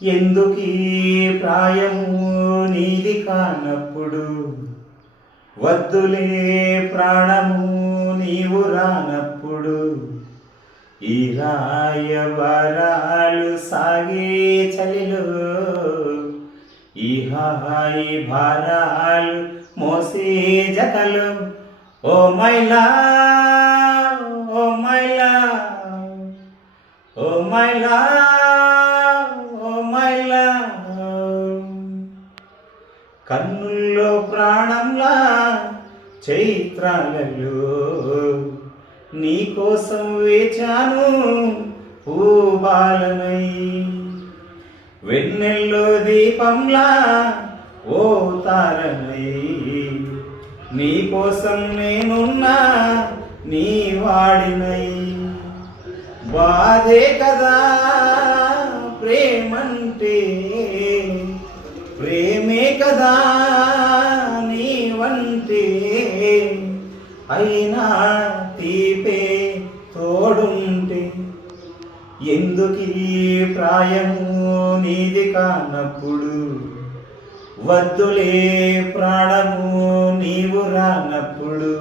ఎందుకీ ప్రాయము నీది కానప్పుడు, వద్దులే ప్రాణము నీవు రానప్పుడు, ఈ రాయవరాలు సాగే చలిలో, ఈ హాయి భారాలు మోసే జతలు. ఓ మైలా, ఓ మైలా, ఓ మైలా, ఓ మైలా, కన్నుల్లో ప్రాణంలా చైత్రాలలో నీకోసం వేచాను పూబాలనై. వెన్నెల్లో దీపంలా ఓ తారనై, నీకోసం నేనున్నా నీ వాడినై. బాధే కదా ప్రేమంటే, ప్రేమే కదా నీవంటే, అయినా తీపే తోడుంటే. ఎందుకీ ప్రాయము నీది కానప్పుడు, వద్దులే ప్రాణము నీవు రానప్పుడు.